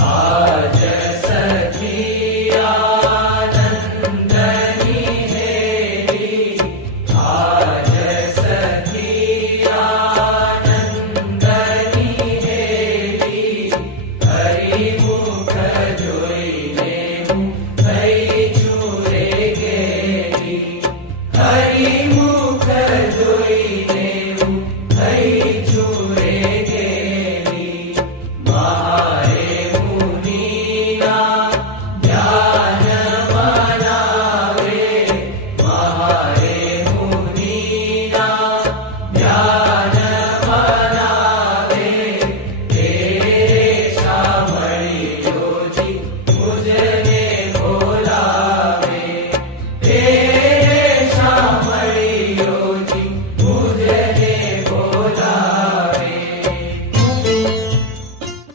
आज सखी आनंदनी हेरी, आज सखी आनंदनी हेरी, हरिमुख જોઈને હું થઈ છું રે ઘેરી, હરિમુખ જોઈને હું થઈ છું રે ઘેરી. મહા